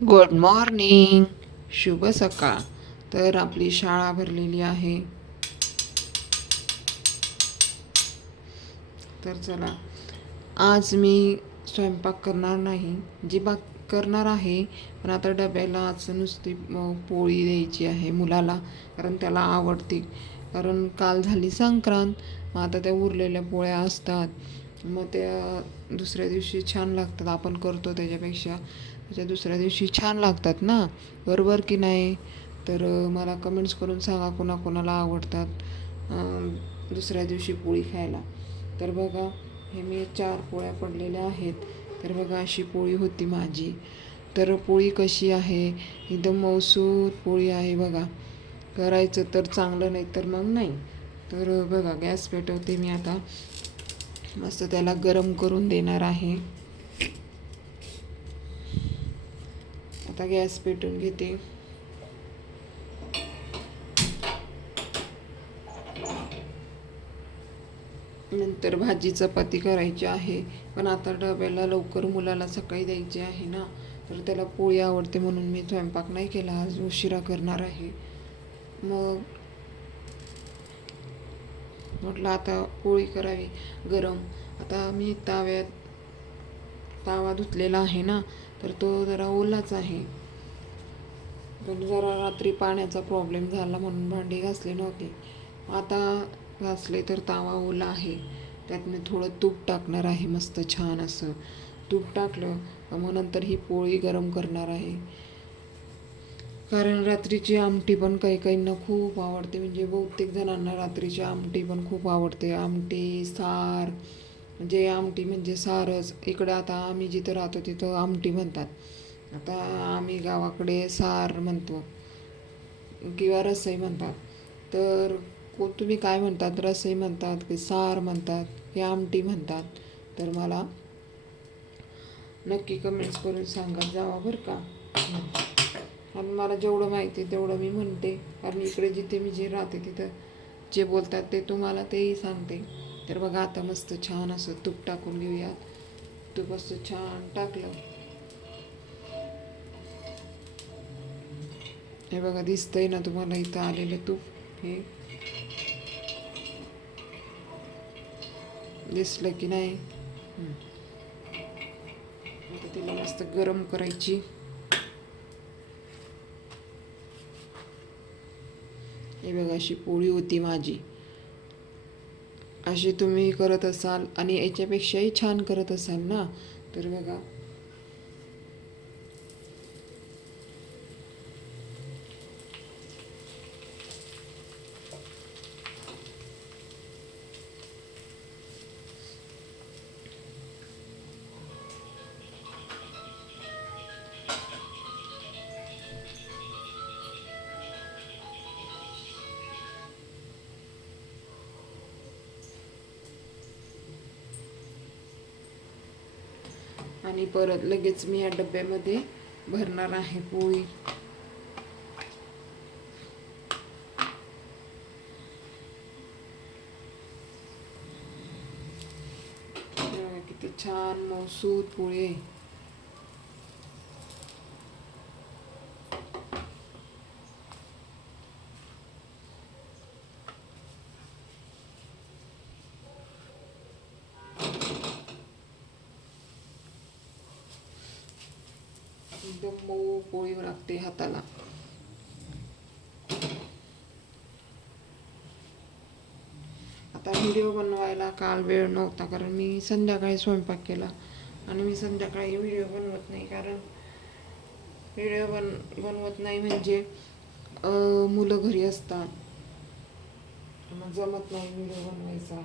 Good morning शुभ सकाळ. तर आपली शाळा भरलेली आहे. तर चला. आज मी स्वयंपाक करणार नाही. जी बाक करणार आहे पण आता डब्याला आज नुसती पोळी द्यायची आहे मुलाला कारण त्याला आवडते. कारण काल झाली संक्रांत मग आता त्या उरलेल्या पोळ्या असतात. मग त्या दुसऱ्या दिवशी छान लागतात. आपण करतो त्याच्यापेक्षा. त्याच्या दुसऱ्या दिवशी छान लागतात ना? बरोबर की नाही? तर मला कमेंट्स करून सांगा कोणाकोणाला आवडतात दुसऱ्या दिवशी पोळी खायला. तर बघा हे मी चार पोळ्या पडलेल्या आहेत. तर बघा अशी पोळी होती माझी. तर पोळी कशी आहे? एकदम मौसूद पोळी आहे बघा. करायचं तर चांगलं नाही तर मग नाही. तर बघा गॅस पेटवते मी आता. मस्त त्याला गरम करून देणार आहे. आता गॅस पेटून घेते. नंतर भाजी चपाती करायची आहे. पण आता डब्याला लवकर मुलाला सकाळी द्यायची आहे ना तर त्याला पोळी आवडते म्हणून मी स्वयंपाक नाही केला आज उशिरा करणार आहे. मग म्हटलं आता पोळी करावी गरम. आता मी ताव्यात तावा धुतलेला आहे ना तर तो जरा ओलाच आहे. पण जरा रात्री पाण्याचा प्रॉब्लेम झाला म्हणून भांडी घासली नव्हती. आता घासले तर तावा ओला आहे. त्यात मी थोडं तूप टाकणार आहे मस्त छान असं. तूप टाकलं मग नंतर ही पोळी गरम करणार आहे. कारण रात्रीची आमटी पण काही काहींना खूप आवडते. म्हणजे बहुतेक जणांना रात्रीची आमटी पण खूप आवडते. आमटी सार म्हणजे आमटी म्हणजे सारच इकडे आता आम्ही जिथं राहतो तिथं आमटी म्हणतात. आता आम्ही गावाकडे सार म्हणतो. किंवा रसई म्हणतात. तर को तुम्ही काय म्हणतात? रसई म्हणतात की सार म्हणतात की आमटी म्हणतात. तर मला नक्की कमेंट्स करून सांगत जावा बरं का? आणि मला जेवढं माहिती आहे तेवढं मी म्हणते. कारण इकडे जिथे मी जे राहते तिथं जे बोलतात ते तुम्हाला तेही सांगते. तर बघा आता मस्त छान असं तूप टाकून घेऊयात तूप असं छान टाकलं. हे बघा दिसतंय ना तुम्हाला इथं आलेलं तूप? हे? दिसलं की नाही? आता तिला मस्त गरम करायची. हे बघा अशी पोळी होती माझी. अशी तुम्ही करत असाल आणि याच्यापेक्षाही छान करत असाल ना? तर बघा. आणि परत लगेच मी या डब्यामध्ये भरणार आहे पोळी. किती छान मौसूद पोळी आहे. एकदम मऊ पोळी लागते हाताला. आता व्हिडिओ बनवायला काल वेळ नव्हता कारण मी संध्याकाळी स्वयंपाक केला. आणि मी संध्याकाळी व्हिडिओ बनवत नाही कारण व्हिडिओ बन बनवत नाही म्हणजे मुलं घरी असतात. मग जमत नाही व्हिडिओ बनवायचा.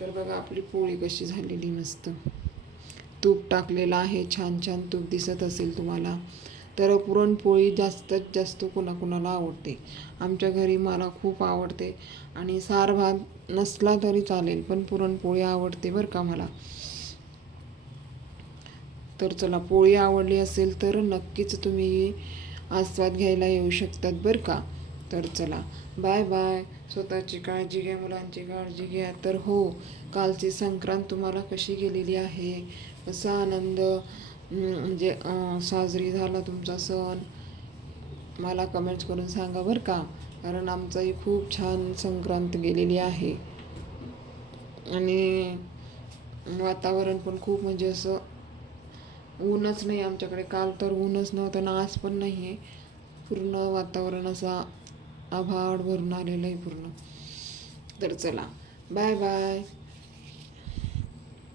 तर बघा आपली पोळी कशी झालेली मस्त. तूप टाकलेलं आहे. छान छान तूप दिसत असेल तुम्हाला. तर पुरणपोळी जास्तीत जास्त कोणाकोणाला आवडते. आमच्या घरी मला खूप आवडते. आणि सार भात नसला तरी चालेल पण पुरणपोळी आवडते बरं का मला. तर चला पोळी आवडली असेल तर नक्कीच तुम्ही आस्वाद घ्यायला येऊ शकतात बरं का. तर चला बाय बाय. स्वतःची काळजी घ्या मुलांची काळजी घ्या. तर हो कालची संक्रांत तुम्हाला कशी गेलेली आहे? कसा आनंद म्हणजे साजरी झाला तुमचा सण? मला कमेंट्स करून सांगा बरं का? कारण आमचाही खूप छान संक्रांत गेलेली आहे. आणि वातावरण पण खूप म्हणजे असं ऊनच नाही आमच्याकडे. काल तर ऊनच नव्हतं ना आज पण नाही आहे पूर्ण वातावरण असा आभाळ भरून आलेलं आहे पूर्ण. तर चला बाय बाय